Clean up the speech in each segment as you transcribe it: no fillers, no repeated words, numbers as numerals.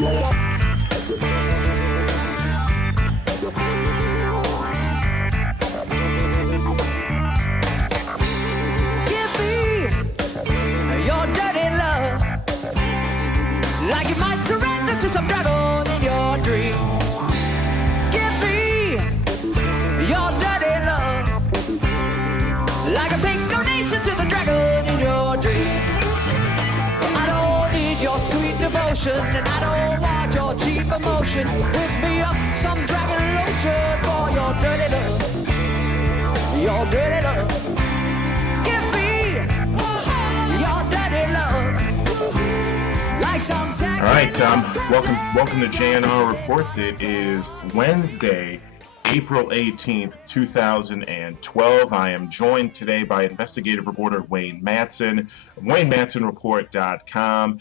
your dirty love, like you might surrender to some dragon in your dream. Give me your dirty love, like a pink donation to the dragon in your dream. I don't need your sweet devotion, and I don't want your cheap emotion. Whip me up some dragon lotion for your dirty love, your dirty love. Give me your dirty love, like some All right, welcome to JNR Reports. It is Wednesday, April 18th, 2012. I am joined today by investigative reporter Wayne Madsen, WayneMadsenReport.com.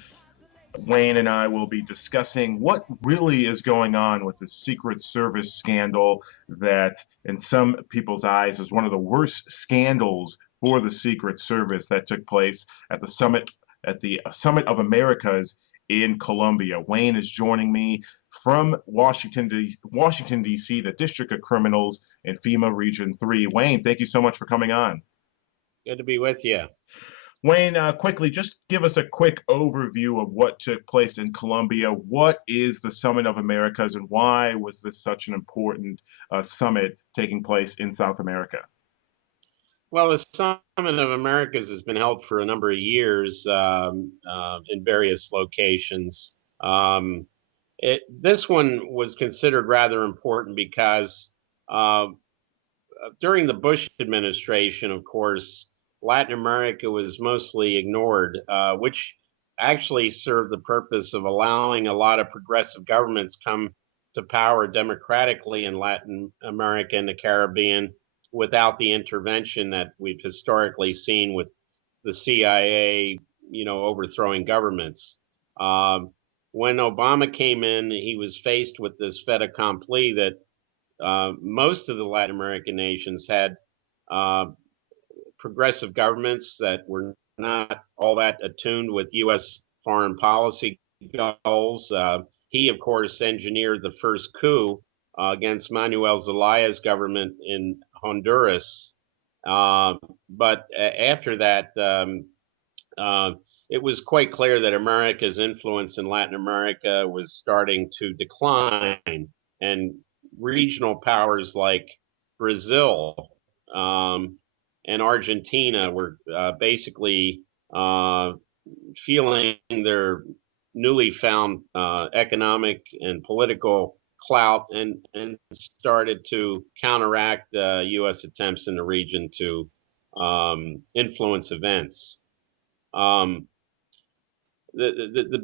Wayne and I will be discussing what really is going on with the Secret Service scandal that, in some people's eyes, is one of the worst scandals for the Secret Service that took place at the Summit of Americas in Colombia. Wayne is joining me from Washington, D.C., the District of Criminals in FEMA Region 3. Wayne, thank you so much for coming on. Good to be with you. Wayne, quickly, just give us a quick overview of what took place in Colombia. What is the Summit of Americas, and why was this such an important summit taking place in South America? Well, the Summit of Americas has been held for a number of years in various locations. This one was considered rather important because during the Bush administration, of course, Latin America was mostly ignored, which actually served the purpose of allowing a lot of progressive governments come to power democratically in Latin America and the Caribbean without the intervention that we've historically seen with the CIA, overthrowing governments. When Obama came in, he was faced with this fait accompli that most of the Latin American nations had progressive governments that were not all that attuned with U.S. foreign policy goals. He, of course, engineered the first coup against Manuel Zelaya's government in Honduras. But after that, it was quite clear that America's influence in Latin America was starting to decline, and regional powers like Brazil and Argentina were basically feeling their newly found economic and political clout and started to counteract U.S. attempts in the region to influence events. The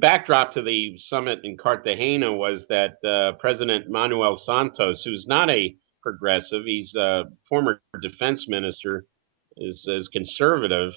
backdrop to the summit in Cartagena was that President Manuel Santos, who's not a progressive, he's a former defense minister, is conservative,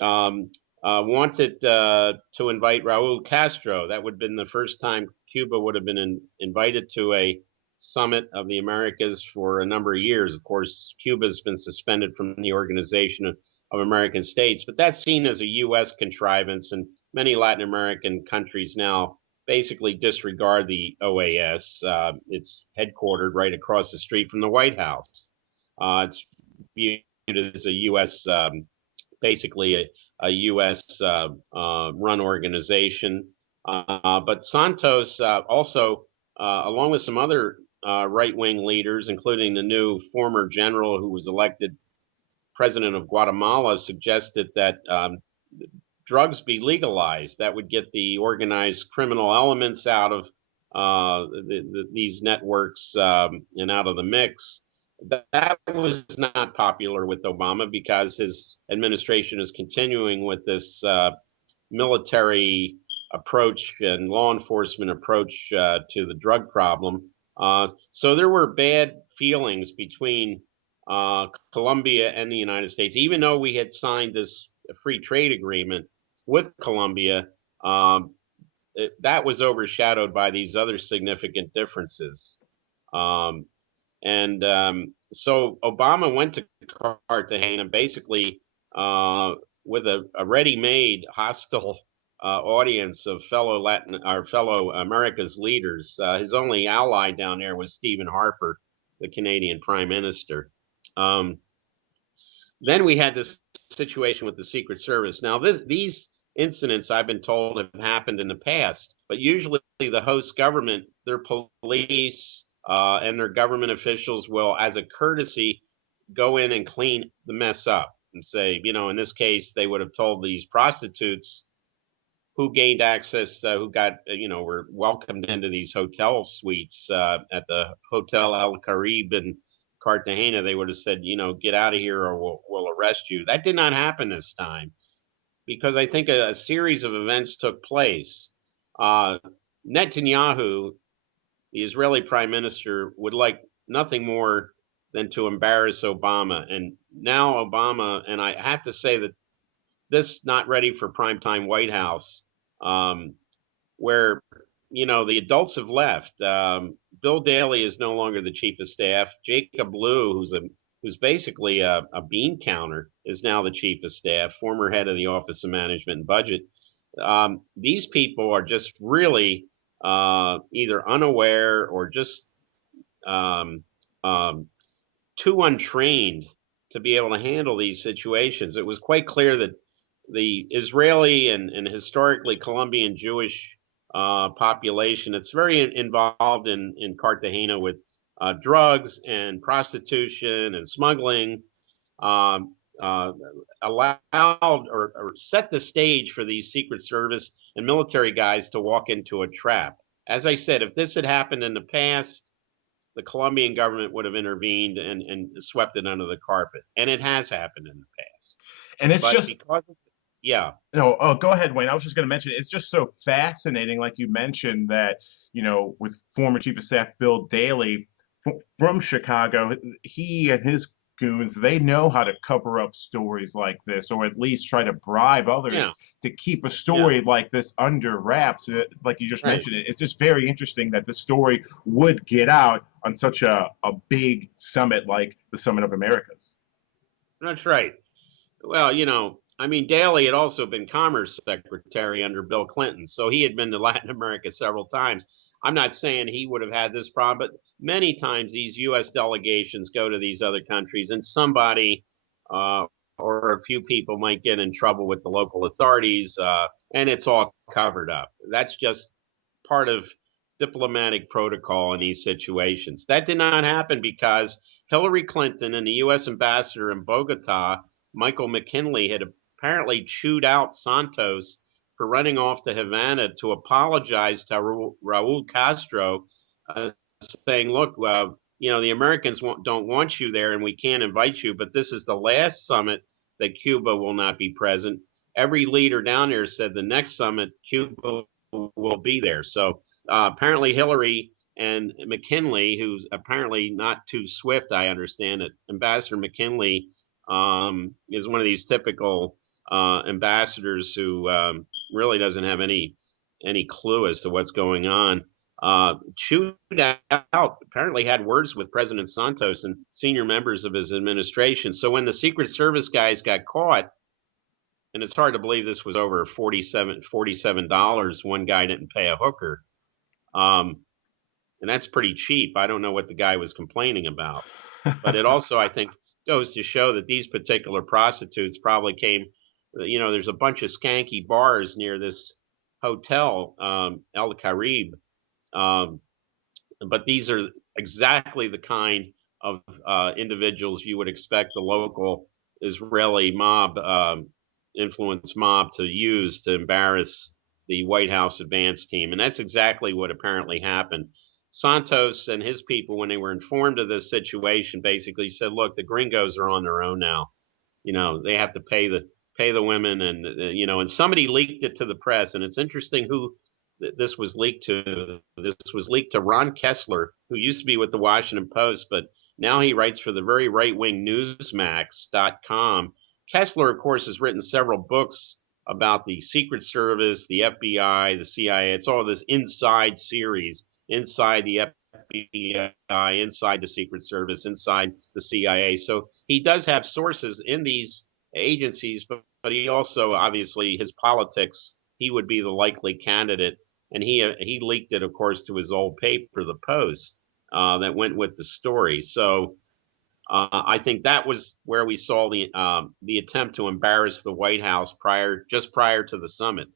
wanted to invite Raul Castro. That would have been the first time Cuba would have been invited to a summit of the Americas for a number of years. Of course, Cuba's been suspended from the Organization of American States, but that's seen as a U.S. contrivance, and many Latin American countries now basically disregard the OAS. It's headquartered right across the street from the White House. It's viewed as a U.S., basically a U.S. run organization. But Santos also, along with some other right-wing leaders, including the new former general who was elected president of Guatemala, suggested that drugs be legalized. That would get the organized criminal elements out of these networks and out of the mix. That was not popular with Obama because his administration is continuing with this military approach and law enforcement approach to the drug problem. So there were bad feelings between Colombia and the United States. Even though we had signed this free trade agreement with Colombia, that was overshadowed by these other significant differences. So Obama went to Cartagena basically with a ready-made hostile audience of fellow America's leaders. His only ally down there was Stephen Harper, the Canadian Prime Minister. Then we had this situation with the Secret Service. Now, these incidents, I've been told, have happened in the past, but usually the host government, their police, and their government officials will, as a courtesy, go in and clean the mess up and say, in this case, they would have told these prostitutes who gained access, who got, were welcomed into these hotel suites at the Hotel El Caribe in Cartagena. They would have said, get out of here or we'll arrest you. That did not happen this time because I think a series of events took place. Netanyahu, the Israeli prime minister, would like nothing more than to embarrass Obama. And now Obama, and I have to say that this not ready for primetime White House, where the adults have left. Bill Daley is no longer the chief of staff. Jacob Lew, who's basically a bean counter, is now the chief of staff, former head of the Office of Management and Budget. These people are just really either unaware or just too untrained to be able to handle these situations. It was quite clear that the Israeli and historically Colombian Jewish population, it's very involved in Cartagena with drugs and prostitution and smuggling, allowed or set the stage for these Secret Service and military guys to walk into a trap. As I said, if this had happened in the past, the Colombian government would have intervened and swept it under the carpet. And it has happened in the past. And it's But just because of, yeah. No, oh, go ahead, Wayne. I was just going to mention it's just so fascinating, like you mentioned, that with former Chief of Staff Bill Daley from Chicago, he and his goons, they know how to cover up stories like this, or at least try to bribe others Yeah. to keep a story like this under wraps. Like you just Right. mentioned, it's just very interesting that the story would get out on such a big summit like the Summit of Americas. That's right. Well, Daley had also been Commerce Secretary under Bill Clinton, so he had been to Latin America several times. I'm not saying he would have had this problem, but many times these U.S. delegations go to these other countries, and somebody or a few people might get in trouble with the local authorities, and it's all covered up. That's just part of diplomatic protocol in these situations. That did not happen because Hillary Clinton and the U.S. ambassador in Bogota, Michael McKinley, had apparently chewed out Santos for running off to Havana to apologize to Raul Castro, saying, look, the Americans don't want you there and we can't invite you, but this is the last summit that Cuba will not be present. Every leader down there said the next summit, Cuba will be there. So apparently Hillary and McKinley, who's apparently not too swift, I understand it. Ambassador McKinley is one of these typical ambassadors who really doesn't have any clue as to what's going on. Chewed out, apparently had words with President Santos and senior members of his administration. So when the Secret Service guys got caught, and it's hard to believe this was over $47, one guy didn't pay a hooker. And that's pretty cheap. I don't know what the guy was complaining about. But it also, I think, goes to show that these particular prostitutes probably came, there's a bunch of skanky bars near this hotel, El Caribe. But these are exactly the kind of individuals you would expect the local Israeli mob, influence mob to use to embarrass the White House advance team. And that's exactly what apparently happened. Santos and his people, when they were informed of this situation, basically said, look, the gringos are on their own now. They have to pay the women, and and somebody leaked it to the press. And it's interesting who this was leaked to. This was leaked to Ron Kessler, who used to be with the Washington Post, but now he writes for the very right-wing Newsmax.com. Kessler, of course, has written several books about the Secret Service, the FBI, the CIA. It's all this inside series, inside the FBI, inside the Secret Service, inside the CIA. So he does have sources in these agencies, but he also, obviously, his politics he would be the likely candidate. And he leaked it, of course, to his old paper, the Post, that went with the story. So I think that was where we saw the attempt to embarrass the White House just prior to the summit,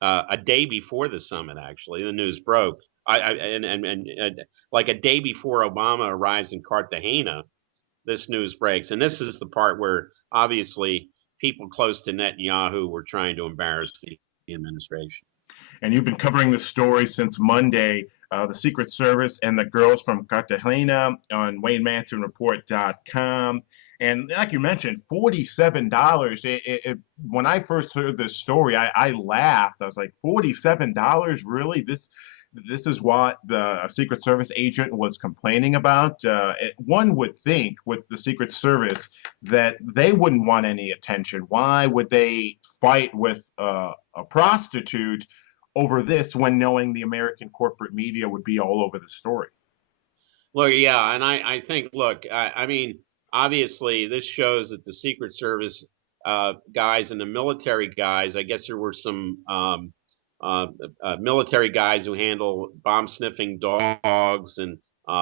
a day before the summit. Actually, the news broke. And like a day before Obama arrives in Cartagena, this news breaks, and this is the part where obviously people close to Netanyahu were trying to embarrass the administration. And you've been covering this story since Monday. The Secret Service and the girls from Cartagena on WayneMadsenReport.com. And like you mentioned, $47. When I first heard this story, I laughed. I was like, $47, really? This is what the Secret Service agent was complaining about. One would think with the Secret Service that they wouldn't want any attention. Why would they fight with a prostitute over this when knowing the American corporate media would be all over the story? Look, yeah, and I think, look, I mean, obviously, this shows that the Secret Service guys and the military guys, I guess there were some uh, military guys who handle bomb sniffing dogs, and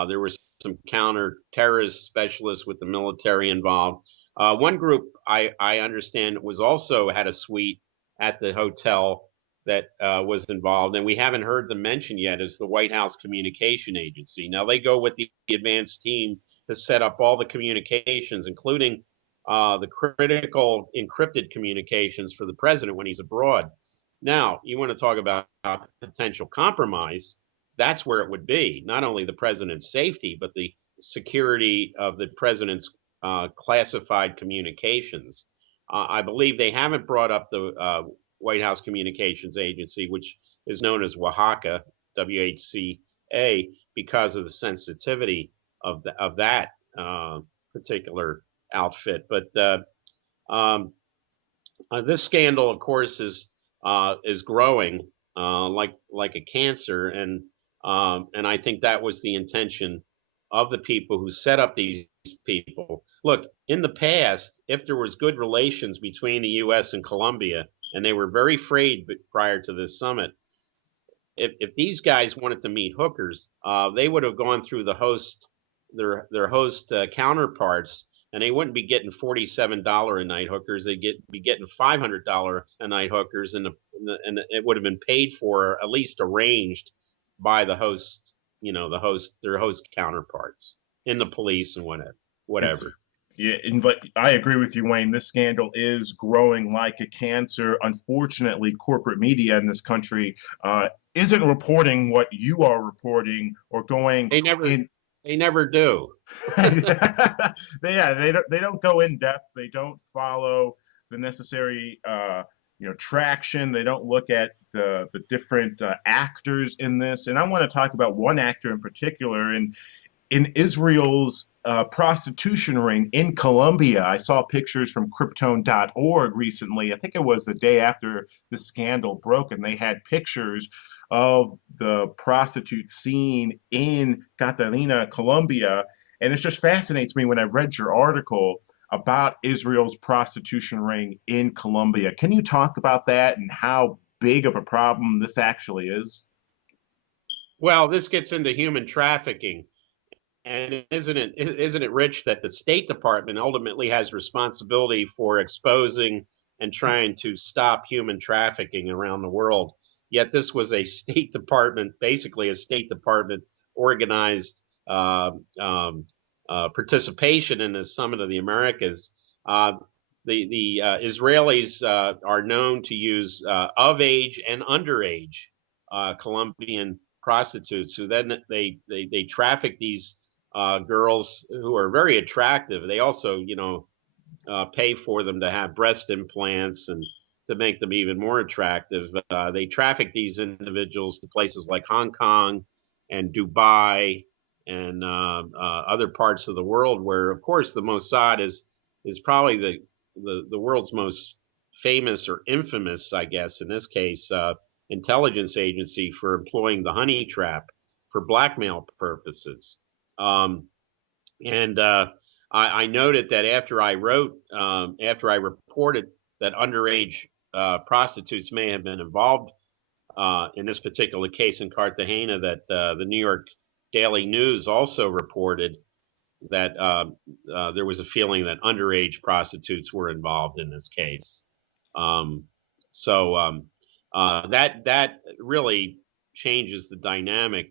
there were some counter-terrorist specialists with the military involved. One group I understand was also had a suite at the hotel that was involved, and we haven't heard them mentioned yet, is the White House Communication Agency. Now, they go with the advanced team to set up all the communications, including the critical encrypted communications for the president when he's abroad. Now, you want to talk about potential compromise, that's where it would be. Not only the president's safety, but the security of the president's classified communications. I believe they haven't brought up the White House Communications Agency, which is known as Oaxaca, WHCA, because of the sensitivity of that particular outfit. But this scandal, of course, is growing like a cancer, and I think that was the intention of the people who set up these people. Look, in the past, if there was good relations between the U.S. and Colombia, and they were very frayed prior to this summit, if these guys wanted to meet hookers, they would have gone through their host counterparts, and they wouldn't be getting $47 a night hookers. They'd be getting $500 a night hookers, and it would have been paid for, at least arranged by the host, their host counterparts in the police and whatever. Yeah, but I agree with you, Wayne. This scandal is growing like a cancer. Unfortunately, corporate media in this country isn't reporting what you are reporting or going They never, in. they never do. They don't go in depth. They don't follow the necessary traction. They don't look at the different actors in this. And I want to talk about one actor in particular. And in Israel's prostitution ring in Colombia. I saw pictures from Krypton.org recently. I think it was the day after the scandal broke, and they had pictures of the prostitute scene in Cartagena, Colombia. And it just fascinates me when I read your article about Israel's prostitution ring in Colombia. Can you talk about that and how big of a problem this actually is? Well, this gets into human trafficking. And isn't it rich that the State Department ultimately has responsibility for exposing and trying to stop human trafficking around the world? Yet this was a State Department, basically a State Department organized participation in the Summit of the Americas. The Israelis are known to use of age and underage Colombian prostitutes, who then they traffic these girls who are very attractive. They also, pay for them to have breast implants and to make them even more attractive. They traffic these individuals to places like Hong Kong and Dubai and other parts of the world, where, of course, the Mossad is probably the world's most famous or infamous, I guess, in this case, intelligence agency for employing the honey trap for blackmail purposes. And I noted that after I reported that underage prostitutes may have been involved in this particular case in Cartagena. That the New York Daily News also reported that there was a feeling that underage prostitutes were involved in this case. Um, that really changes the dynamic,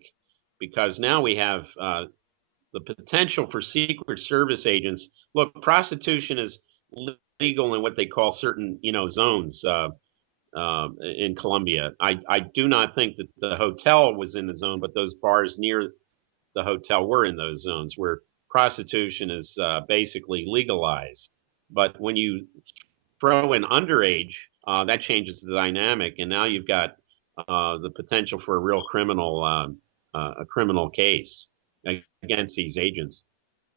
because now we have the potential for Secret Service agents. Look, prostitution is legal in what they call certain, zones in Colombia. I do not think that the hotel was in the zone, but those bars near the hotel were in those zones where prostitution is basically legalized. But when you throw in underage, that changes the dynamic, and now you've got the potential for a real a criminal case against these agents.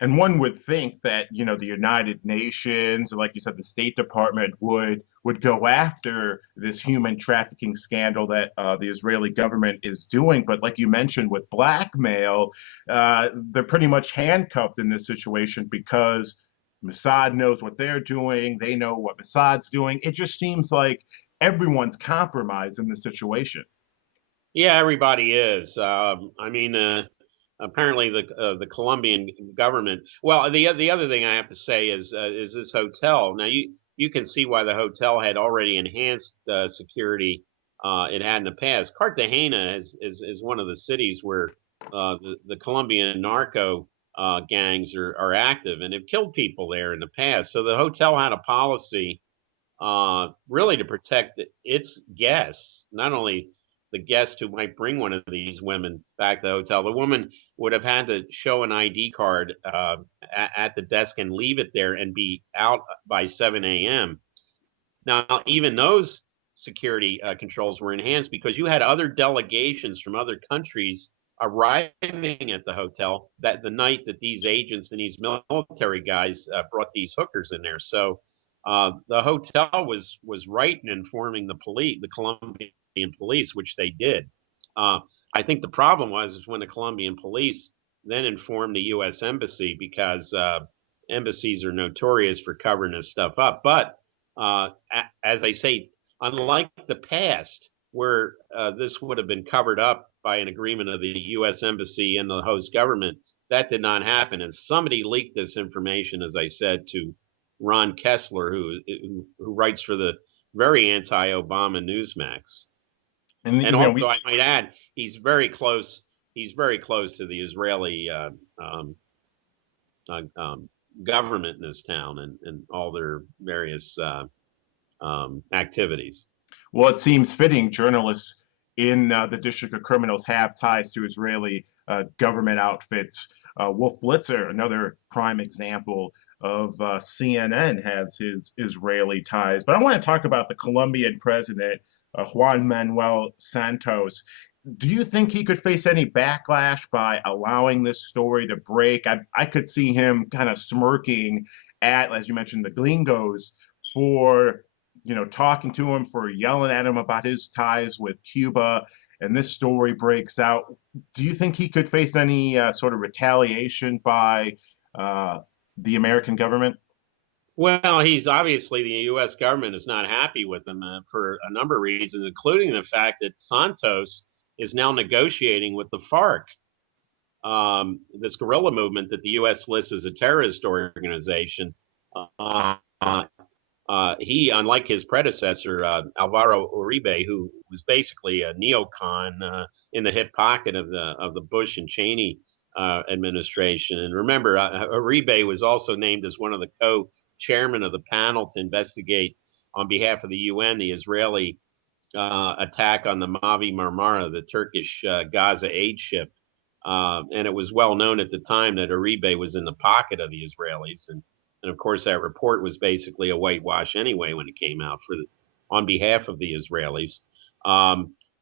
And one would think that, the United Nations, like you said, the State Department would go after this human trafficking scandal that the Israeli government is doing. But like you mentioned, with blackmail, they're pretty much handcuffed in this situation because Mossad knows what they're doing. They know what Mossad's doing. It just seems like everyone's compromised in this situation. Yeah, everybody is. I mean, apparently the Colombian government. Well, the other thing I have to say is this hotel. Now you can see why the hotel had already enhanced security it had in the past. Cartagena is one of the cities where the Colombian narco gangs are active and have killed people there in the past. So the hotel had a policy really to protect its guests, not only the guest who might bring one of these women back to the hotel. The woman would have had to show an ID card at the desk and leave it there and be out by 7 a.m. Now, even those security controls were enhanced because you had other delegations from other countries arriving at the hotel that the night that these agents and these military guys brought these hookers in there. So the hotel was right in informing the Colombian police, which they did. Uh, I think the problem was is when the Colombian police then informed the U.S. embassy, because embassies are notorious for covering this stuff up. But as I say, unlike the past, where this would have been covered up by an agreement of the U.S. embassy and the host government, that did not happen. And somebody leaked this information, as I said, to Ron Kessler, who writes for the very anti-Obama Newsmax. And And also, I might add, he's very close. He's very close to the Israeli government in this town and all their various activities. Well, it seems fitting journalists in the District of Criminals have ties to Israeli government outfits. Wolf Blitzer, another prime example of CNN, has his Israeli ties. But I want to talk about the Colombian president, Juan Manuel Santos. Do you think he could face any backlash by allowing this story to break? I could see him kind of smirking at, as you mentioned, the gringos for talking to him, for yelling at him about his ties with Cuba, and this story breaks out. Do you think he could face any sort of retaliation by the American government? Well, he's obviously, the U.S. government is not happy with him for a number of reasons, including the fact that Santos is now negotiating with the FARC, this guerrilla movement that the U.S. lists as a terrorist organization. He, unlike his predecessor, Alvaro Uribe, who was basically a neocon in the hip pocket of the Bush and Cheney administration. And remember, Uribe was also named as one of the co-chairmen of the panel to investigate on behalf of the UN the Israeli attack on the Mavi Marmara, the Turkish Gaza aid ship. And it was well known at the time that Uribe was in the pocket of the Israelis, and of course, that report was basically a whitewash anyway when it came out on behalf of the Israelis.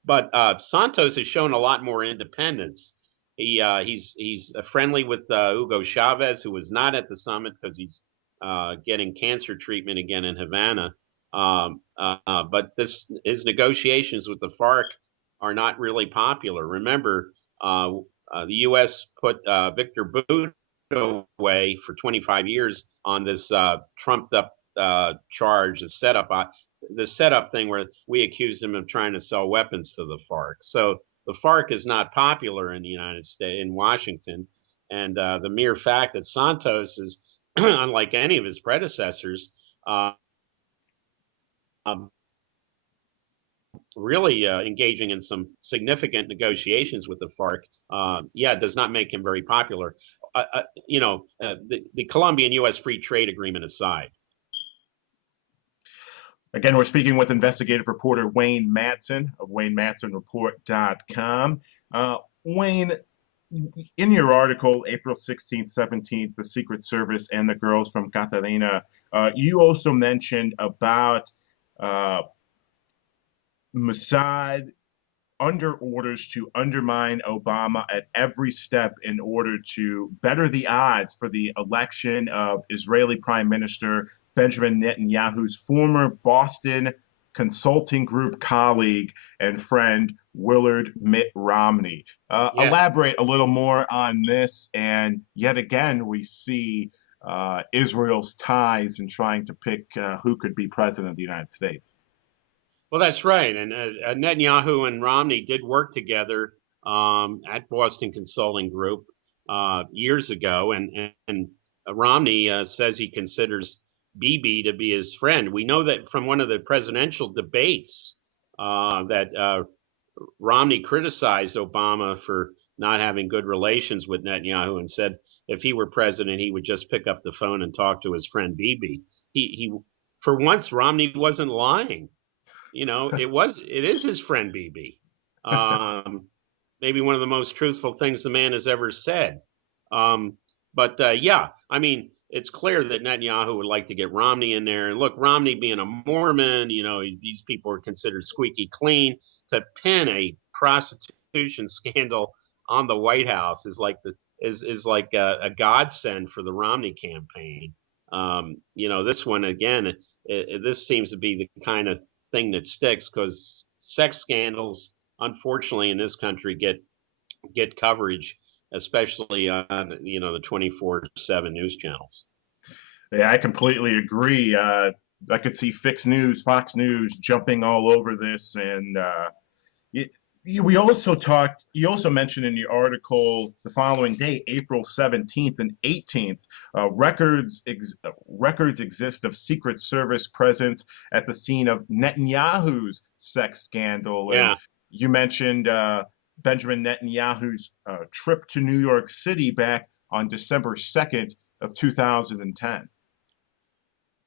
But Santos has shown a lot more independence. He's friendly with Hugo Chavez, who was not at the summit because he's getting cancer treatment again in Havana. But his negotiations with the FARC are not really popular. Remember, the U.S. put Victor Bout away for 25 years on this trumped up charge, the setup the setup thing where we accused him of trying to sell weapons to the FARC. So the FARC is not popular in the United States, in Washington, and the mere fact that Santos is, unlike any of his predecessors, uh, um, really engaging in some significant negotiations with the FARC, does not make him very popular. The Colombian-U.S. Free Trade Agreement aside. Again, we're speaking with investigative reporter Wayne Madsen of WayneMadsenReport.com. Wayne, in your article, April 16th, 17th, the Secret Service and the girls from Cartagena, you also mentioned about Mossad under orders to undermine Obama at every step in order to better the odds for the election of Israeli Prime Minister Benjamin Netanyahu's former Boston consulting group colleague and friend, Willard Mitt Romney. Yeah. Elaborate a little more on this. And yet again, we see Israel's ties in trying to pick who could be president of the United States. Well, that's right. And Netanyahu and Romney did work together at Boston Consulting Group years ago. And Romney says he considers Bibi to be his friend. We know that from one of the presidential debates that Romney criticized Obama for not having good relations with Netanyahu and said if he were president, he would just pick up the phone and talk to his friend Bibi. He for once, Romney wasn't lying. It is his friend Bibi. Maybe one of the most truthful things the man has ever said. It's clear that Netanyahu would like to get Romney in there. And look, Romney being a Mormon, these people are considered squeaky clean. To pin a prostitution scandal on the White House is like a godsend for the Romney campaign. This one again, this seems to be the kind of thing that sticks because sex scandals, unfortunately, in this country get coverage, especially on the 24/7 news channels. Yeah, I completely agree. I could see Fox News jumping all over this, and we also talked. You also mentioned in your article the following day, April 17th and 18th, records exist of Secret Service presence at the scene of Netanyahu's sex scandal. Yeah. And you mentioned Benjamin Netanyahu's trip to New York City back on December 2nd of 2010.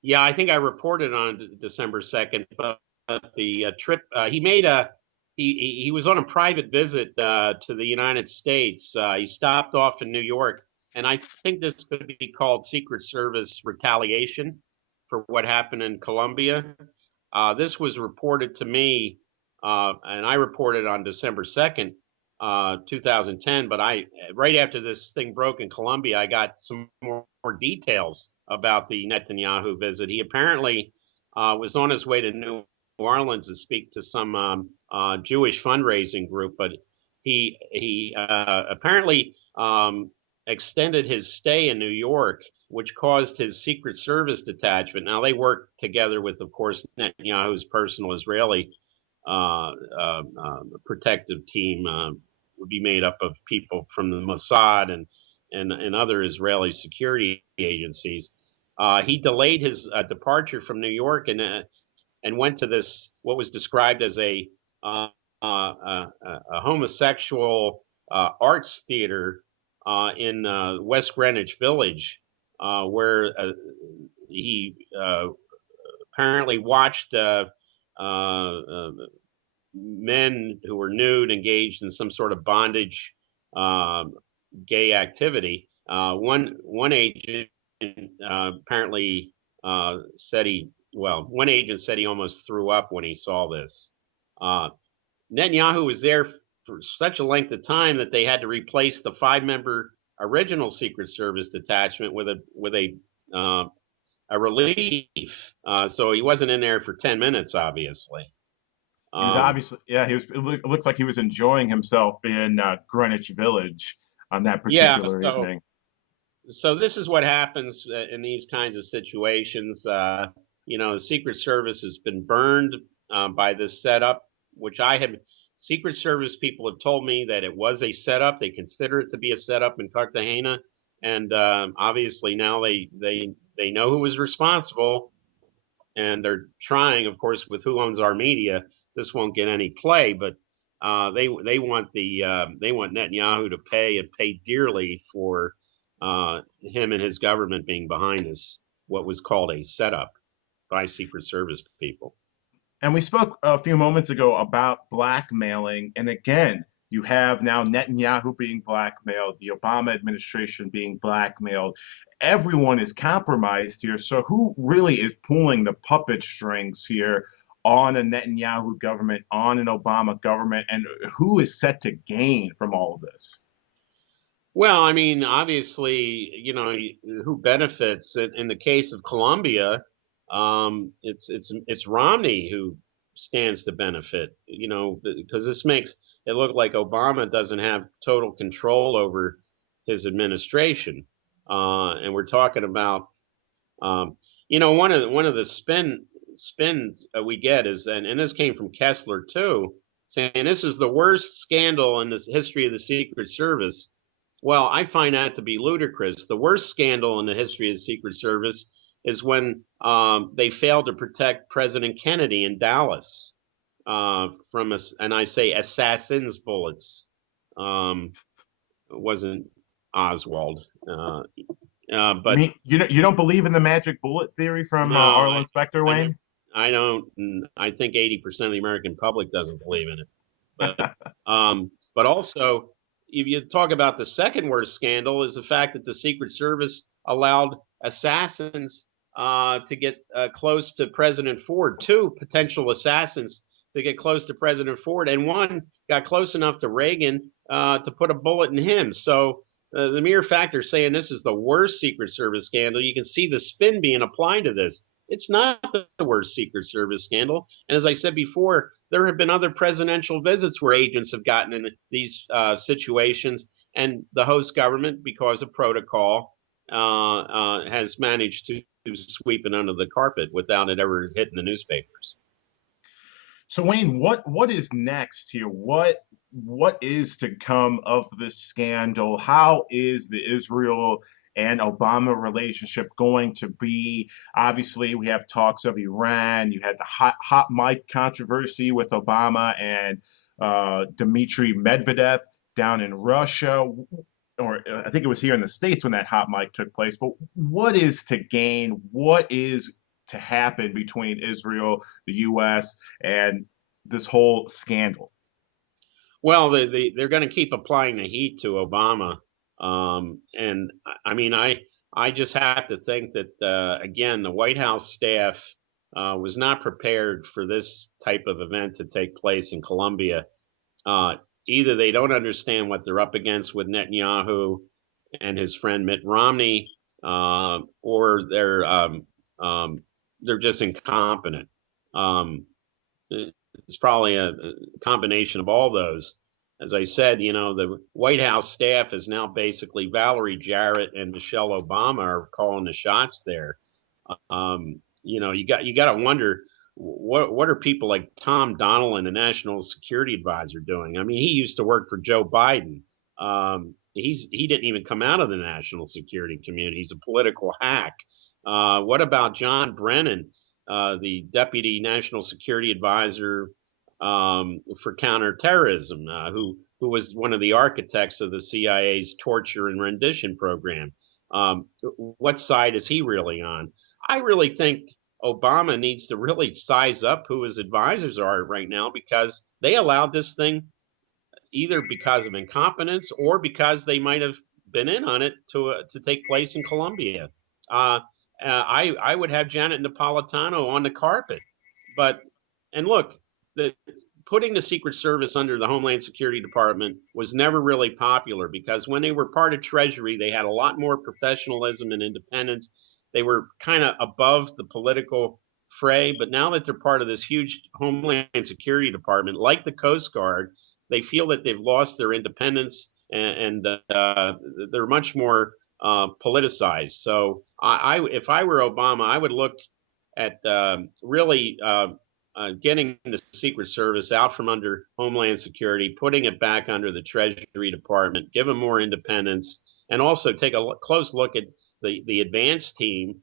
Yeah, I think I reported on December 2nd, but the trip he made he was on a private visit to the United States. He stopped off in New York, and I think this could be called Secret Service retaliation for what happened in Colombia. This was reported to me, and I reported on December 2nd, 2010. But right after this thing broke in Colombia, I got some more details about the Netanyahu visit. He apparently was on his way to New Orleans to speak to some Jewish fundraising group, but he apparently extended his stay in New York, which caused his Secret Service detachment. Now they work together with, of course, Netanyahu's personal Israeli protective team. Would be made up of people from the Mossad and other Israeli security agencies. He delayed his departure from New York and went to this what was described as a homosexual arts theater in West Greenwich Village, where he apparently watched men who were nude engaged in some sort of bondage gay activity. One agent apparently said one agent said he almost threw up when he saw this. Netanyahu was there for such a length of time that they had to replace the 5-member original Secret Service detachment with a relief. So he wasn't in there for 10 minutes, obviously. He was obviously, yeah, it looks like he was enjoying himself in Greenwich Village on that particular evening. So this is what happens in these kinds of situations. The Secret Service has been burned by this setup, which Secret Service people have told me that it was a setup. They consider it to be a setup in Cartagena, and obviously now they know who was responsible, and they're trying, of course, with who owns our media. This won't get any play, but they want they want Netanyahu to pay dearly for him and his government being behind this, what was called a setup by Secret Service people. And we spoke a few moments ago about blackmailing. And again, you have now Netanyahu being blackmailed, the Obama administration being blackmailed. Everyone is compromised here. So who really is pulling the puppet strings here on a Netanyahu government, on an Obama government, and who is set to gain from all of this? Well, I mean, obviously, who benefits in the case of Colombia. It's Romney who stands to benefit. Because this makes it look like Obama doesn't have total control over his administration, and we're talking about, one of the spins we get is, and this came from Kessler too, saying this is the worst scandal in the history of the Secret Service. Well, I find that to be ludicrous. The worst scandal in the history of the Secret Service is when they failed to protect President Kennedy in Dallas from and I say assassins' bullets. It wasn't Oswald, but I mean, you don't believe in the magic bullet theory from no, Arlen Specter, Wayne? I don't. I think 80% of the American public doesn't believe in it. But also, if you talk about the second worst scandal, is the fact that the Secret Service allowed assassins to get close to President Ford, two potential assassins to get close to President Ford, and one got close enough to Reagan to put a bullet in him. So the mere fact they're saying this is the worst Secret Service scandal, you can see the spin being applied to this. It's not the worst Secret Service scandal. And as I said before, there have been other presidential visits where agents have gotten in these situations, and the host government, because of protocol, has managed to sweep it under the carpet without it ever hitting the newspapers. So Wayne, what is next here? What is to come of this scandal? How is the Israel and Obama relationship going to be? Obviously, we have talks of Iran. You had the hot mic controversy with Obama and Dmitry Medvedev down in Russia, or I think it was here in the States when that hot mic took place. But what is to gain? What is to happen between Israel, the U.S., and this whole scandal? Well, they're going to keep applying the heat to Obama, and I mean, I just have to think that again, the White House staff was not prepared for this type of event to take place in Colombia. Either they don't understand what they're up against with Netanyahu and his friend Mitt Romney, or they're just incompetent. It's probably a combination of all those. As I said, the White House staff is now basically Valerie Jarrett and Michelle Obama are calling the shots there. You got to wonder what are people like Tom Donilon, the National Security Advisor, doing? I mean, he used to work for Joe Biden. He didn't even come out of the national security community. He's a political hack. What about John Brennan, the Deputy National Security Advisor for counterterrorism, who was one of the architects of the CIA's torture and rendition program? What side is he really on? I really think Obama needs to really size up who his advisors are right now, because they allowed this thing either because of incompetence or because they might have been in on it to take place in Colombia. I would have Janet Napolitano on the carpet, and look, putting the Secret Service under the Homeland Security Department was never really popular, because when they were part of Treasury, they had a lot more professionalism and independence. They were kind of above the political fray, but now that they're part of this huge Homeland Security Department, like the Coast Guard, they feel that they've lost their independence, and they're much more politicized. So if I were Obama, I would look at really getting the Secret Service out from under Homeland Security, putting it back under the Treasury Department, give them more independence, and also take a close look at the advance team.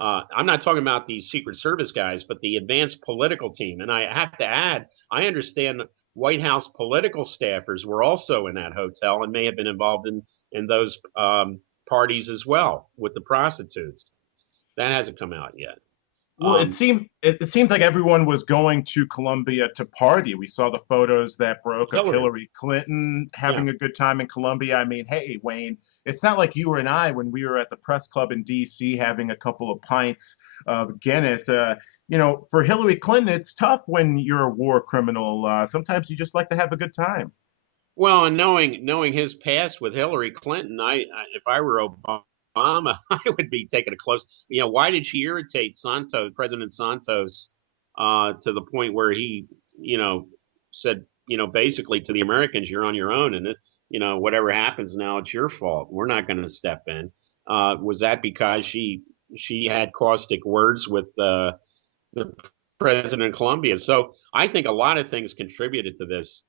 I'm not talking about the Secret Service guys, but the advanced political team. And I have to add, I understand White House political staffers were also in that hotel and may have been involved in those parties as well with the prostitutes. That hasn't come out yet. Well, it seemed like everyone was going to Colombia to party. We saw the photos that broke of Hillary Clinton having Yeah. a good time in Colombia. I mean, hey, Wayne, it's not like you and I when we were at the press club in D.C. having a couple of pints of Guinness. For Hillary Clinton, it's tough when you're a war criminal. Sometimes you just like to have a good time. Well, and knowing his past with Hillary Clinton, if I were Obama, I would be taking a close. Why did she irritate President Santos, to the point where he, said, basically to the Americans, "You're on your own, and whatever happens now, it's your fault. We're not going to step in." Was that because she had caustic words with the president of Colombia? So I think a lot of things contributed to this.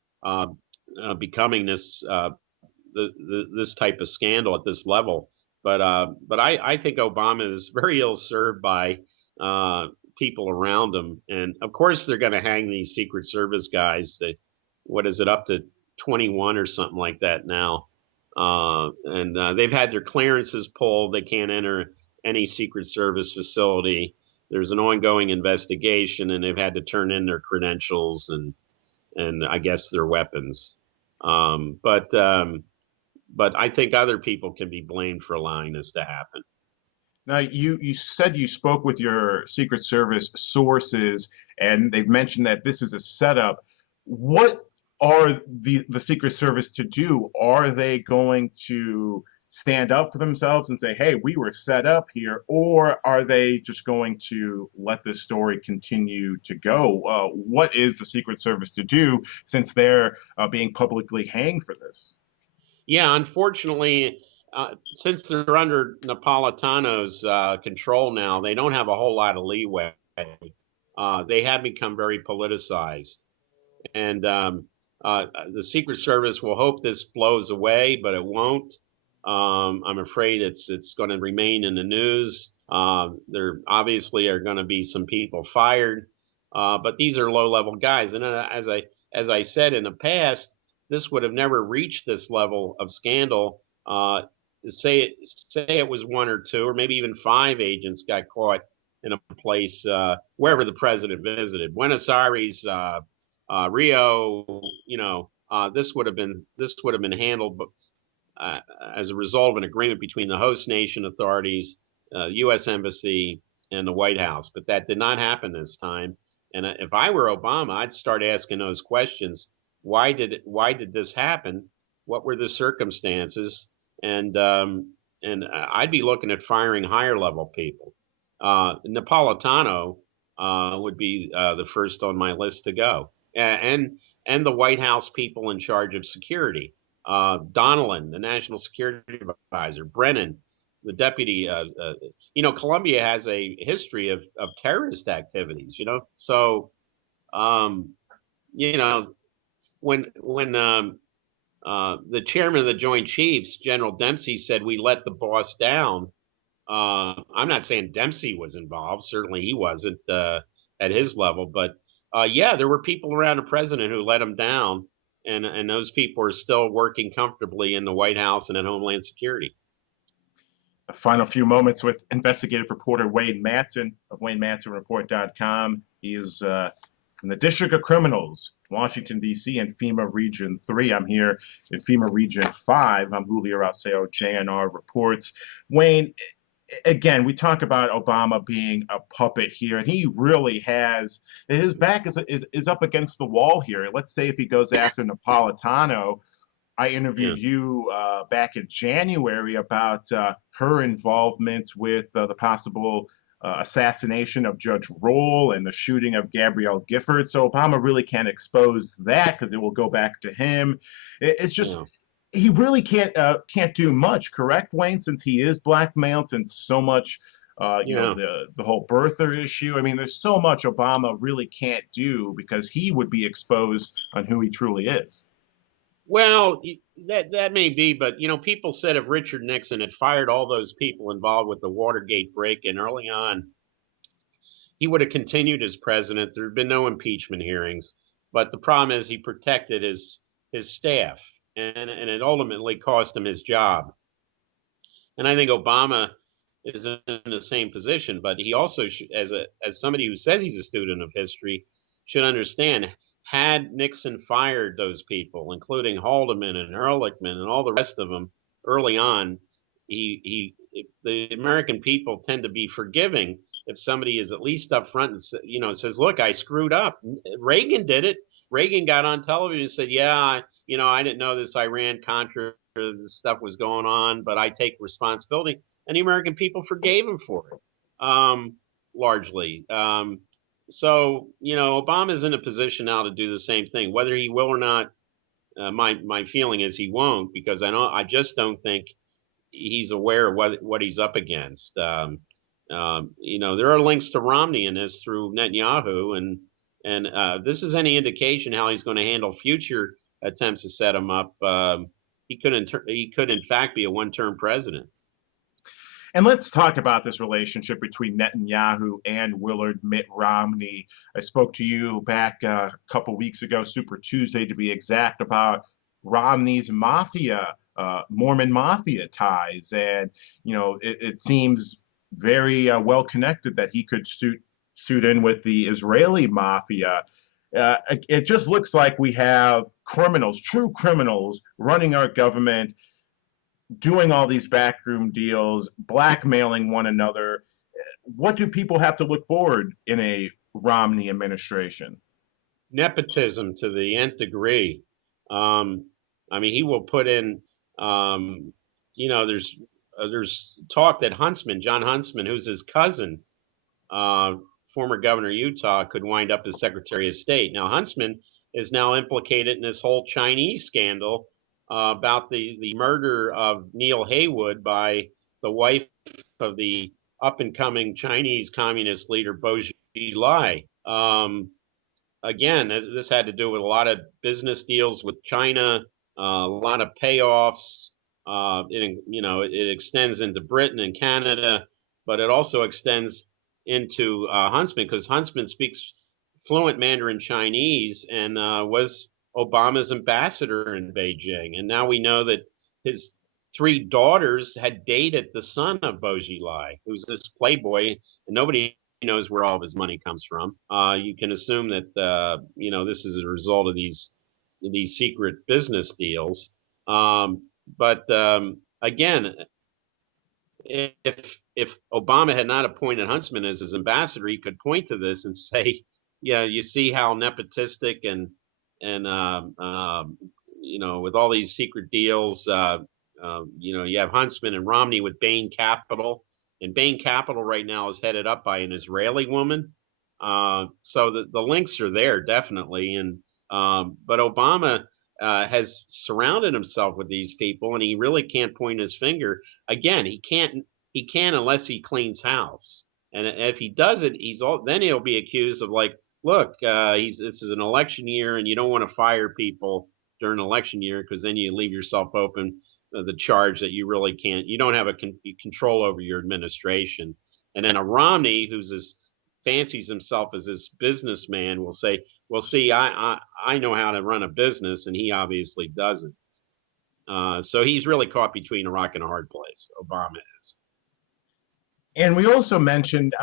Becoming this this type of scandal at this level. But I think Obama is very ill served by people around him, and of course they're going to hang these Secret Service guys. What is it, up to 21 or something like that now? And they've had their clearances pulled. They can't enter any Secret Service facility. There's an ongoing investigation, and they've had to turn in their credentials and I guess their weapons. But I think other people can be blamed for allowing this to happen. Now, you said you spoke with your Secret Service sources, and they've mentioned that this is a setup. What are the Secret Service to do? Are they going to stand up for themselves and say, "Hey, we were set up here," or are they just going to let this story continue to go? What is the Secret Service to do since they're being publicly hanged for this? Yeah, unfortunately, since they're under Napolitano's control now, they don't have a whole lot of leeway. They have become very politicized, and the Secret Service will hope this blows away, but it won't. I'm afraid it's going to remain in the news. There obviously are going to be some people fired, but these are low-level guys. And as I said in the past, this would have never reached this level of scandal. Say it was one or two, or maybe even five agents got caught in a place wherever the president visited, Buenos Aires, Rio. This would have been handled as a result of an agreement between the host nation authorities, U.S. Embassy, and the White House. But that did not happen this time. And if I were Obama, I'd start asking those questions. Why did this happen? What were the circumstances? And I'd be looking at firing higher level people. Napolitano would be the first on my list to go, and the White House people in charge of security. Donnellan, the national security advisor, Brennan, the deputy. Colombia has a history of terrorist activities. So you know, when the chairman of the Joint Chiefs, General Dempsey, said we let the boss down, I'm not saying Dempsey was involved. Certainly he wasn't at his level, but yeah, there were people around the president who let him down. And those people are still working comfortably in the White House and in Homeland Security. A final few moments with investigative reporter Wayne Madsen of WayneMadsenReport.com. He is from the District of Criminals, Washington, D.C., and FEMA Region 3. I'm here in FEMA Region 5. I'm Julio Arceo, JNR Reports. Wayne, again, we talk about Obama being a puppet here, and he really has his back is up against the wall here. Let's say if he goes after Napolitano. I interviewed you back in January about her involvement with the possible assassination of Judge Roll and the shooting of Gabrielle Gifford. So Obama really can't expose that because it will go back to him. It's just he really can't do much, correct, Wayne? Since he is blackmailed, since so much Yeah. The whole birther issue. I mean, there's so much Obama really can't do because he would be exposed on who he truly is. Well, that may be, but people said if Richard Nixon had fired all those people involved with the Watergate break-in early on, he would have continued as president. There had been no impeachment hearings, but the problem is he protected his staff, and it ultimately cost him his job. And I think Obama is in the same position, but he also, as somebody who says he's a student of history, should understand. Had Nixon fired those people, including Haldeman and Ehrlichman and all the rest of them, early on, the American people tend to be forgiving if somebody is at least up front and says, "Look, I screwed up." Reagan did it. Reagan got on television and said, "Yeah, I didn't know this Iran Contra stuff was going on, but I take responsibility." And the American people forgave him for it, largely. So Obama's in a position now to do the same thing. Whether he will or not, my feeling is he won't, because I just don't think he's aware of what he's up against. There are links to Romney in this through Netanyahu, and this is any indication how he's going to handle future attempts to set him up. He could in fact be a one-term president. And let's talk about this relationship between Netanyahu and Willard Mitt Romney. I spoke to you back a couple weeks ago, Super Tuesday to be exact, about Romney's mafia, Mormon mafia ties. And, it seems very well connected that he could suit in with the Israeli mafia. It just looks like we have criminals, true criminals, running our government, doing all these backroom deals, blackmailing one another. What do people have to look forward in a Romney administration? Nepotism to the nth degree. He will put in. There's talk that John Huntsman, who's his cousin, former governor of Utah, could wind up as Secretary of State. Now, Huntsman is now implicated in this whole Chinese scandal about the murder of Neil Haywood by the wife of the up-and-coming Chinese communist leader Bo Xilai. Again, this had to do with a lot of business deals with China, a lot of payoffs. It extends into Britain and Canada, but it also extends into Huntsman, because Huntsman speaks fluent Mandarin Chinese and was Obama's ambassador in Beijing. And now we know that his 3 daughters had dated the son of Bo Xilai, who's this playboy, and nobody knows where all of his money comes from. You can assume that this is a result of these secret business deals. But again, if Obama had not appointed Huntsman as his ambassador, he could point to this and say, "Yeah, you see how nepotistic and with all these secret deals, you have Huntsman and Romney with Bain Capital, and Bain Capital right now is headed up by an Israeli woman. So the links are there definitely, but Obama has surrounded himself with these people, and he really can't point his finger. Again, he can't unless he cleans house. And if he does it, then he'll be accused of, like, look, this is an election year, and you don't want to fire people during an election year, because then you leave yourself open the charge that you don't have control over your administration. And then a Romney, who's fancies himself as this businessman, will say, "Well, see, I know how to run a business," and he obviously doesn't. So he's really caught between a rock and a hard place. Obama is. And we also mentioned,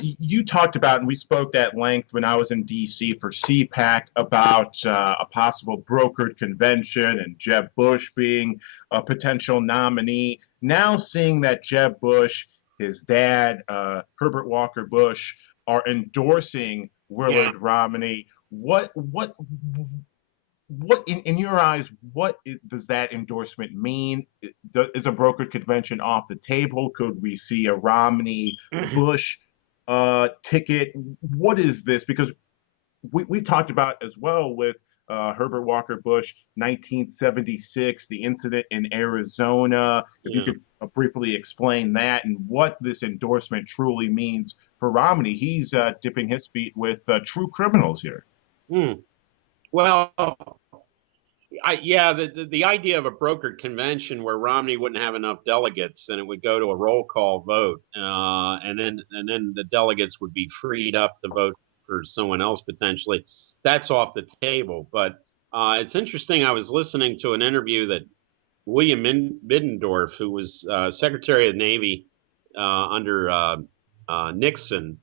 you talked about, and we spoke at length when I was in DC for CPAC about a possible brokered convention and Jeb Bush being a potential nominee. Now seeing that Jeb Bush, his dad, Herbert Walker Bush, are endorsing Willard Romney, what in your eyes, does that endorsement mean? Is a brokered convention off the table? Could we see a Romney Bush ticket? What is this? Because we've talked about as well with Herbert Walker Bush, 1976, the incident in Arizona. If you Yeah. could briefly explain that and what this endorsement truly means for Romney. He's dipping his feet with true criminals here. Hmm. Well, yeah, the idea of a brokered convention where Romney wouldn't have enough delegates and it would go to a roll call vote, and then the delegates would be freed up to vote for someone else potentially. That's off the table. But it's interesting. I was listening to an interview that William Middendorf, who was Secretary of the Navy under Nixon,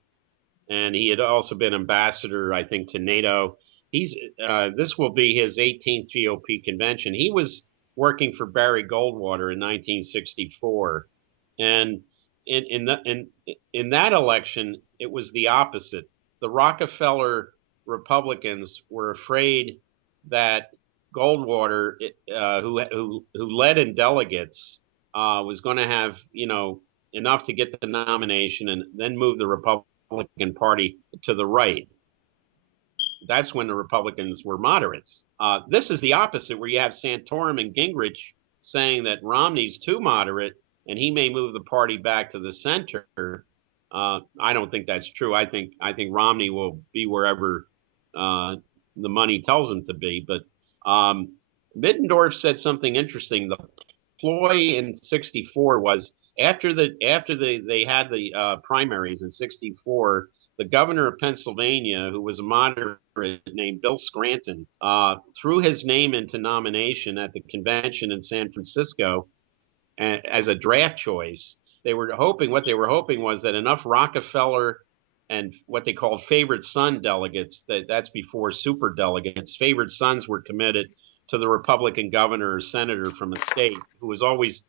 and he had also been ambassador, I think, to NATO. He's This will be his 18th GOP convention. He was working for Barry Goldwater in 1964, and in that election, it was the opposite. The Rockefeller Republicans were afraid that Goldwater, who led in delegates, was going to have enough to get the nomination and then move the Republican Party to the right. That's when the Republicans were moderates. This is the opposite, where you have Santorum and Gingrich saying that Romney's too moderate and he may move the party back to the center. I don't think that's true. I think Romney will be wherever the money tells him to be. But Middendorf said something interesting. The ploy in '64 was after they had the primaries in '64. The governor of Pennsylvania, who was a moderate named Bill Scranton, threw his name into nomination at the convention in San Francisco as a draft choice. What they were hoping was that enough Rockefeller and what they called favorite son delegates, that's before super delegates, favorite sons were committed to the Republican governor or senator from a state who was always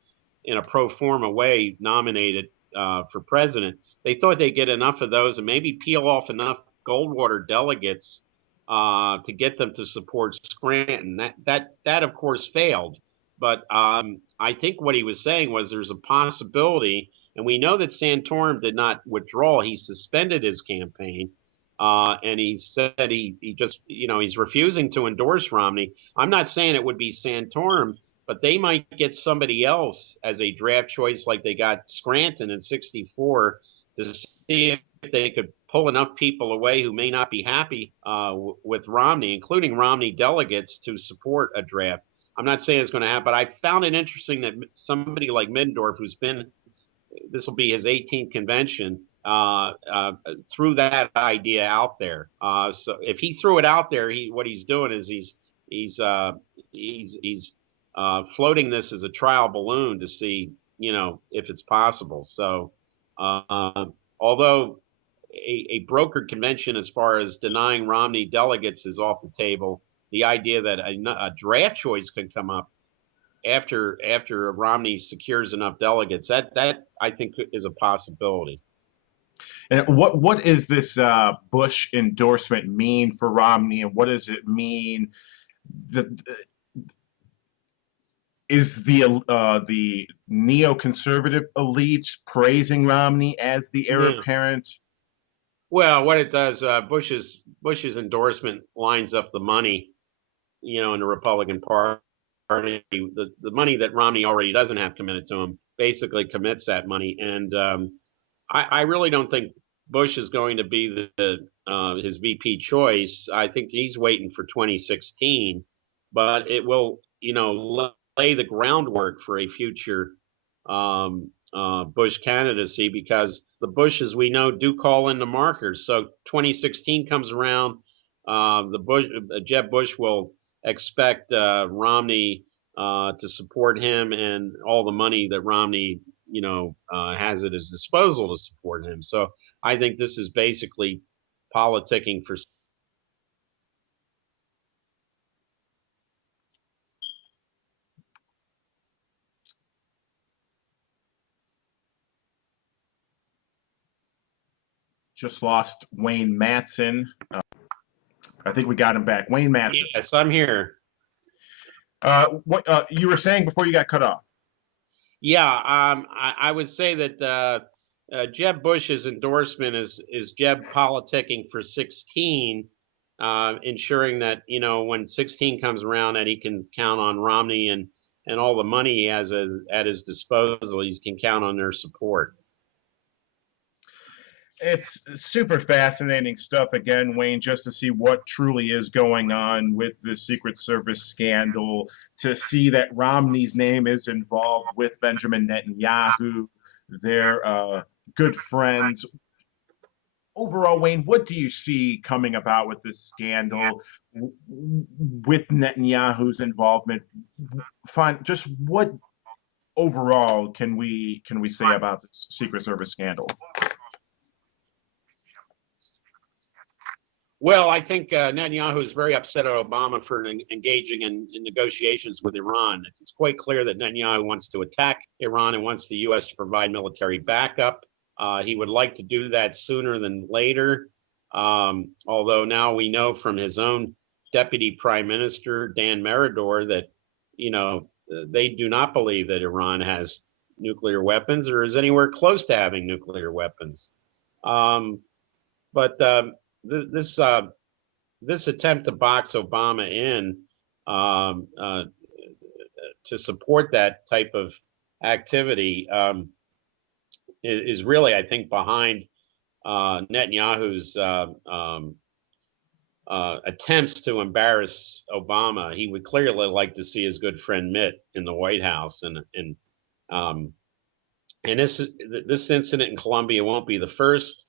in a pro forma way nominated for president. They thought they'd get enough of those and maybe peel off enough Goldwater delegates to get them to support Scranton. That of course failed. But I think what he was saying was there's a possibility, and we know that Santorum did not withdraw. He suspended his campaign, and he said he just, he's refusing to endorse Romney. I'm not saying it would be Santorum, but they might get somebody else as a draft choice like they got Scranton in '64 to see if they could pull enough people away who may not be happy with Romney, including Romney delegates, to support a draft. I'm not saying it's going to happen, but I found it interesting that somebody like Middendorf, this will be his 18th convention, threw that idea out there. So if he threw it out there, what he's doing is he's floating this as a trial balloon to see, if it's possible. So although a brokered convention as far as denying Romney delegates is off the table, the idea that a draft choice could come up after Romney secures enough delegates, that I think is a possibility. And what is this Bush endorsement mean for Romney, and what does it mean? The, is the neoconservative elite praising Romney as the heir apparent? Well, what it does, Bush's endorsement lines up the money, in the Republican Party. The money that Romney already doesn't have committed to him basically commits that money, and I really don't think Bush is going to be his VP choice. I think he's waiting for 2016, but it will, lay the groundwork for a future Bush candidacy, because the Bushes, we know, do call in the markers. So 2016 comes around, Jeb Bush will expect Romney to support him and all the money that Romney, has at his disposal to support him. So I think this is basically politicking for. Just lost Wayne Madsen. I think we got him back. Wayne Madsen. Yes, I'm here. What you were saying before you got cut off? Yeah, I would say that Jeb Bush's endorsement is Jeb politicking for 16, ensuring that, when 16 comes around, that he can count on Romney and all the money he has at his disposal, he can count on their support. It's super fascinating stuff, again, Wayne, just to see what truly is going on with the Secret Service scandal, to see that Romney's name is involved with Benjamin Netanyahu. They're good friends. Overall, Wayne, what do you see coming about with this scandal, with Netanyahu's involvement? Just what overall can we say about this Secret Service scandal? Well, I think Netanyahu is very upset at Obama for engaging in negotiations with Iran. It's quite clear that Netanyahu wants to attack Iran and wants the U.S. to provide military backup. He would like to do that sooner than later, although now we know from his own deputy prime minister, Dan Meridor, that, they do not believe that Iran has nuclear weapons or is anywhere close to having nuclear weapons. But this attempt to box Obama in to support that type of activity is really, I think, behind Netanyahu's attempts to embarrass Obama. He would clearly like to see his good friend Mitt in the White House, and this incident in Colombia won't be the first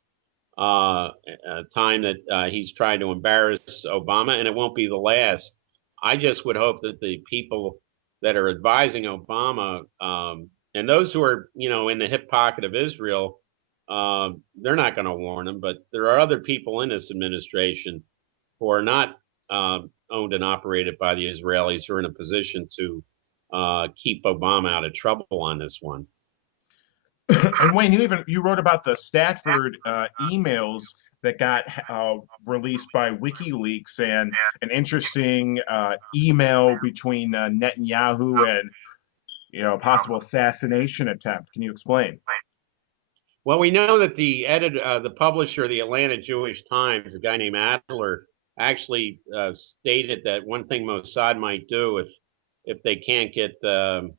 time that he's trying to embarrass Obama, and it won't be the last. I just would hope that the people that are advising Obama, and those who are, in the hip pocket of Israel, they're not going to warn him, but there are other people in this administration who are not owned and operated by the Israelis who are in a position to keep Obama out of trouble on this one. And Wayne, you wrote about the Stafford emails that got released by WikiLeaks, and an interesting email between Netanyahu and a possible assassination attempt. Can you explain? Well, we know that the publisher of the Atlanta Jewish Times, a guy named Adler, actually stated that one thing Mossad might do if they can't get the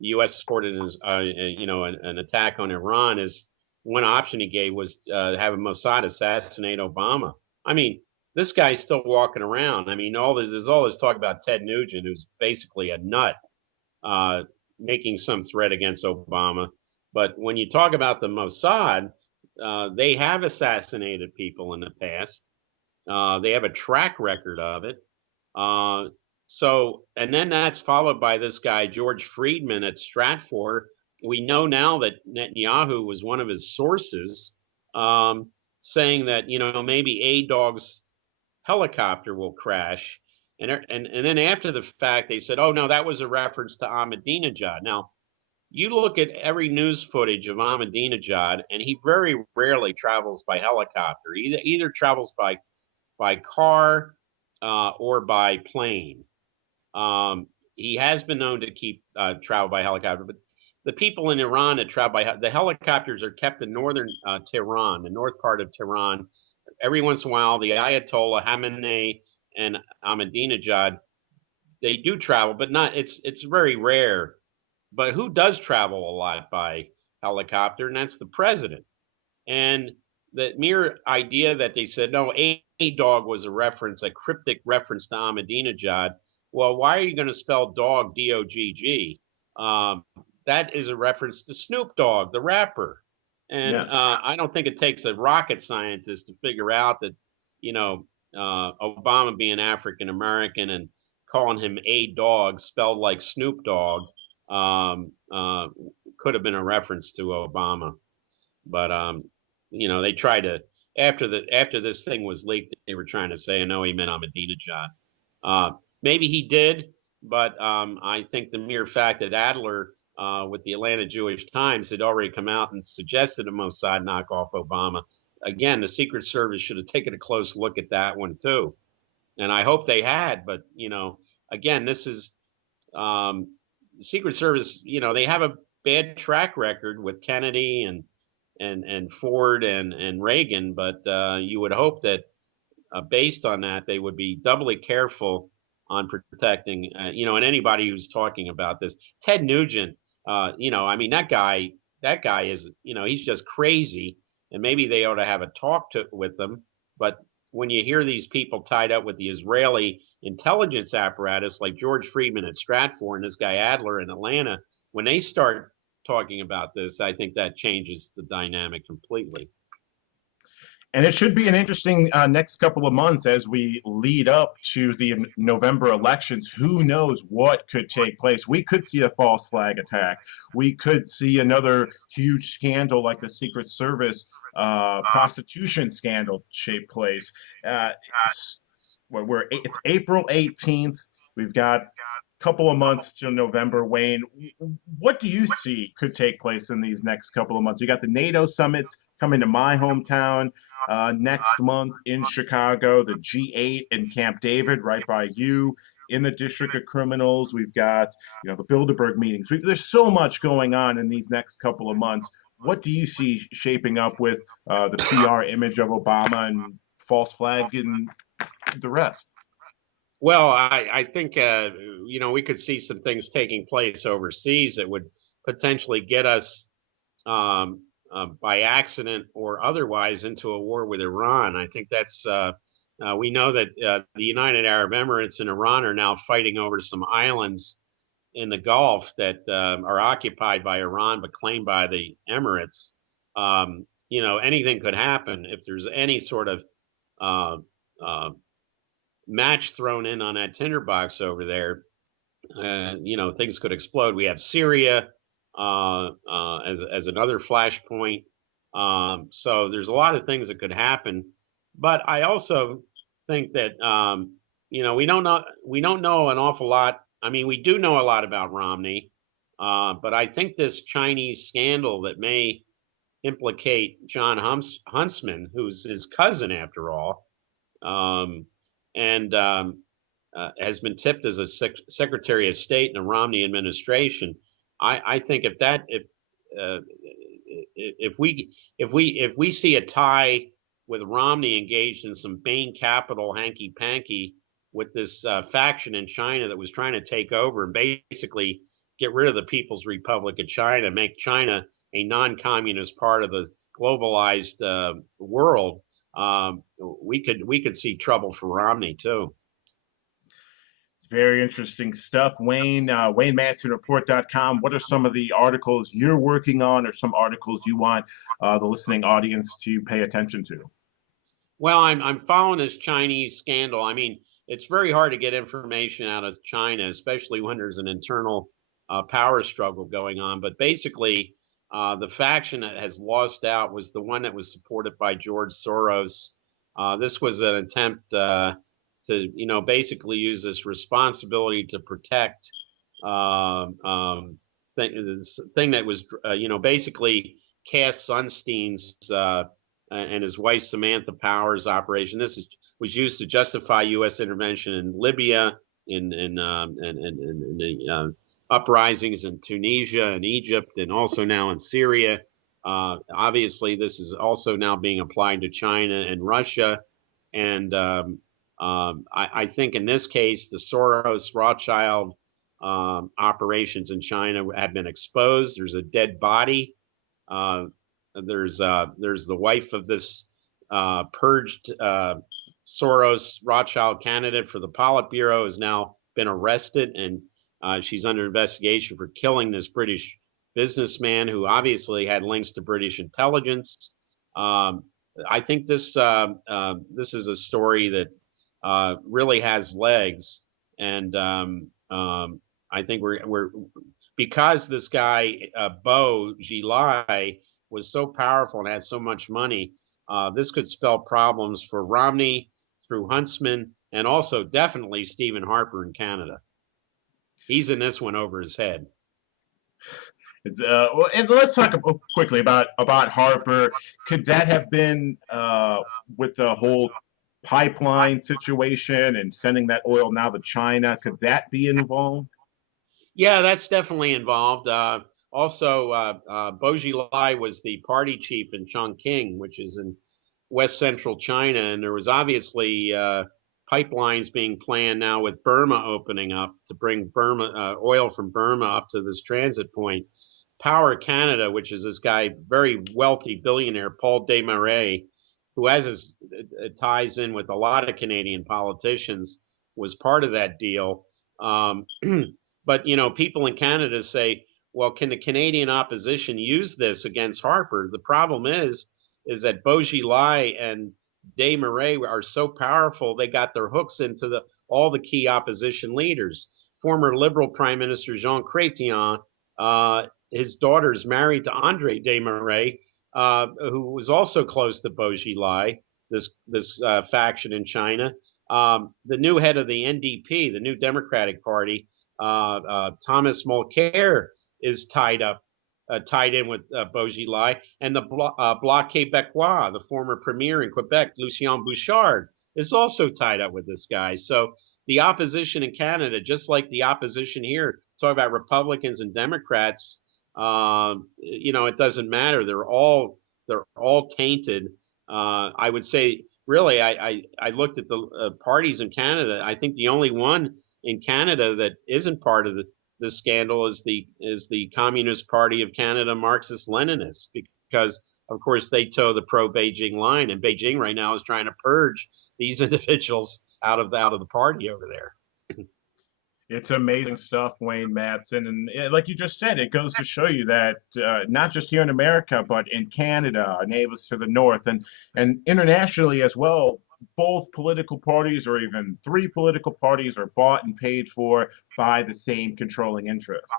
U.S. supported an attack on Iran, is one option he gave was have Mossad assassinate Obama. I mean, this guy's still walking around. I mean, there's all this talk about Ted Nugent, who's basically a nut, making some threat against Obama. But when you talk about the Mossad, they have assassinated people in the past. They have a track record of it. And then that's followed by this guy, George Friedman at Stratfor. We know now that Netanyahu was one of his sources, saying that, maybe A-Dog's helicopter will crash. And then after the fact, they said, oh, no, that was a reference to Ahmadinejad. Now, you look at every news footage of Ahmadinejad, and he very rarely travels by helicopter. Either travels by car or by plane. He has been known to travel by helicopter, but the people in Iran that travel by the helicopters are kept in northern Tehran, the north part of Tehran. Every once in a while, the Ayatollah Khamenei and Ahmadinejad, they do travel, but not. It's very rare. But who does travel a lot by helicopter? And that's the president. And the mere idea that they said, no, A-Dog was a cryptic reference to Ahmadinejad. Well, why are you going to spell dog D-O-G-G? That is a reference to Snoop Dogg, the rapper. And Yes. I don't think it takes a rocket scientist to figure out that, Obama being African American and calling him A-Dog spelled like Snoop Dogg could have been a reference to Obama. But they tried to, after this thing was leaked, they were trying to say, no, he meant Ahmadinejad. Maybe he did, but I think the mere fact that Adler with the Atlanta Jewish Times had already come out and suggested a Mossad knock off Obama. Again, the Secret Service should have taken a close look at that one too. And I hope they had, but again, this is the Secret Service, they have a bad track record with Kennedy and Ford and Reagan, but you would hope that based on that, they would be doubly careful on protecting, and anybody who's talking about this. Ted Nugent, I mean, that guy is, he's just crazy, and maybe they ought to have a talk with them. But when you hear these people tied up with the Israeli intelligence apparatus, like George Friedman at Stratfor and this guy Adler in Atlanta, when they start talking about this, I think that changes the dynamic completely. And it should be an interesting next couple of months as we lead up to the November elections. Who knows what could take place? We could see a false flag attack. We could see another huge scandal like the Secret Service prostitution scandal take place. It's April 18th. We've got a couple of months till November. Wayne, what do you see could take place in these next couple of months? You got the NATO summits coming to my hometown next month in Chicago, the G8 in Camp David, right by you, in the District of Criminals. We've got, the Bilderberg meetings. There's so much going on in these next couple of months. What do you see shaping up with the PR image of Obama and false flag and the rest? Well, I think, we could see some things taking place overseas that would potentially get us by accident or otherwise into a war with Iran. I think that's, we know that the United Arab Emirates and Iran are now fighting over some islands in the Gulf that are occupied by Iran but claimed by the Emirates. Anything could happen if there's any sort of match thrown in on that tinderbox over there. Things could explode. We have Syria as another flashpoint. So there's a lot of things that could happen. But I also think that we don't know an awful lot. I mean, we do know a lot about Romney, but I think this Chinese scandal that may implicate John Huntsman, who's his cousin after all, and has been tipped as a Secretary of State in the Romney administration. I think if we see a tie with Romney engaged in some Bain Capital hanky panky with this faction in China that was trying to take over and basically get rid of the People's Republic of China, make China a non-communist part of the globalized world, we could see trouble for Romney too. It's very interesting stuff. Wayne, WayneMadsenReport.com. What are some of the articles you're working on or some articles you want the listening audience to pay attention to? Well, I'm following this Chinese scandal. I mean, it's very hard to get information out of China, especially when there's an internal power struggle going on. But basically, the faction that has lost out was the one that was supported by George Soros. This was an attempt to basically use this responsibility to protect thing that was, basically Cass Sunstein's and his wife Samantha Power's operation. Was used to justify U.S. intervention in Libya, in the uprisings in Tunisia and Egypt, and also now in Syria. Obviously, this is also now being applied to China and Russia. And I think in this case, the Soros Rothschild operations in China have been exposed. There's a dead body. There's the wife of this purged Soros Rothschild candidate for the Politburo has now been arrested, and she's under investigation for killing this British businessman who obviously had links to British intelligence. I think this is a story that really has legs, and I think we're because this guy Bo Xilai was so powerful and had so much money. This could spell problems for Romney through Huntsman, and also definitely Stephen Harper in Canada. He's in this one over his head. And let's talk quickly about Harper. Could that have been with the whole pipeline situation and sending that oil now to China? Could that be involved? Yeah, that's definitely involved. Also, Bo Xilai was the party chief in Chongqing, which is in West Central China, and there was obviously pipelines being planned now with Burma opening up to bring Burma oil from Burma up to this transit point. Power Canada, which is this guy, very wealthy billionaire, Paul Desmarais, who has his ties in with a lot of Canadian politicians, was part of that deal. But, you know, people in Canada say, well, can the Canadian opposition use this against Harper? The problem is that Boji Lai and Desmarais are so powerful, they got their hooks into all the key opposition leaders. Former Liberal Prime Minister Jean Chrétien, his daughter is married to Andre Desmarais, who was also close to Boji Lai, this faction in China. The new head of the NDP, the New Democratic Party, Thomas Mulcair, is tied in with Boji Lai, and the Bloc Québécois, the former premier in Quebec, Lucien Bouchard, is also tied up with this guy. So the opposition in Canada, just like the opposition here, talk about Republicans and Democrats, you know, it doesn't matter. They're all tainted. I would say, really, I looked at the parties in Canada. I think the only one in Canada that isn't part of the scandal is the Communist Party of Canada, Marxist-Leninists, because of course they toe the pro-Beijing line, and Beijing right now is trying to purge these individuals out of the party over there. It's amazing stuff, Wayne Madsen. And like you just said, it goes to show you that not just here in America, but in Canada, our neighbors to the north, and internationally as well, both political parties or even three political parties are bought and paid for by the same controlling interests.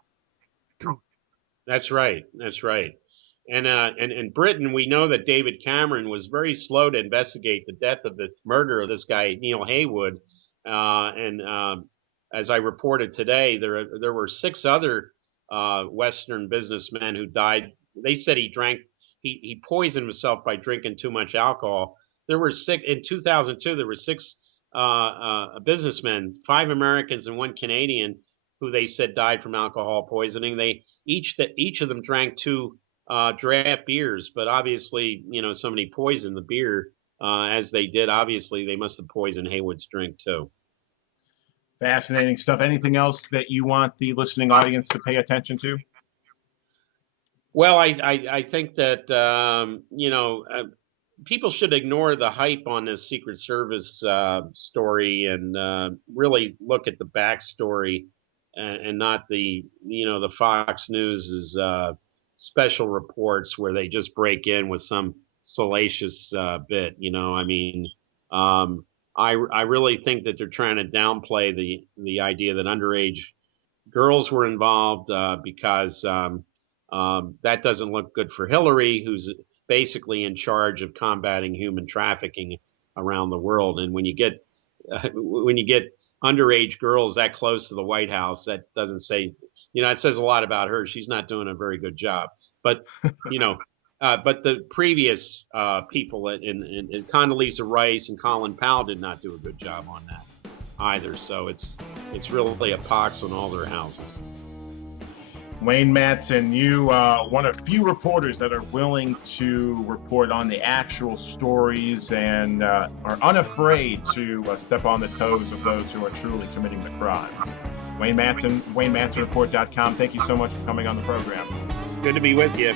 That's right. That's right. And in Britain, we know that David Cameron was very slow to investigate the death of the murder of this guy, Neil Haywood. As I reported today, there were 6 other Western businessmen who died. They said he poisoned himself by drinking too much alcohol. There were 6 in 2002. There were 6 businessmen, 5 Americans and 1 Canadian, who they said died from alcohol poisoning. They each of them drank 2 draft beers, but obviously, you know, somebody poisoned the beer as they did. Obviously, they must have poisoned Haywood's drink too. Fascinating stuff. Anything else that you want the listening audience to pay attention to? Well, I think that you know, people should ignore the hype on this Secret Service story and really look at the backstory and not the Fox News's special reports where they just break in with some salacious bit. You know, I mean, I really think that they're trying to downplay the idea that underage girls were involved because that doesn't look good for Hillary, who's basically in charge of combating human trafficking around the world. And when you get underage girls that close to the White House, that doesn't say, you know, it says a lot about her. She's not doing a very good job. But you know. But the previous people in Condoleezza Rice and Colin Powell did not do a good job on that either. So it's really a pox on all their houses. Wayne Madsen, you one of few reporters that are willing to report on the actual stories and are unafraid to step on the toes of those who are truly committing the crimes. Wayne Madsen, WayneMadsenReport.com. Thank you so much for coming on the program. Good to be with you.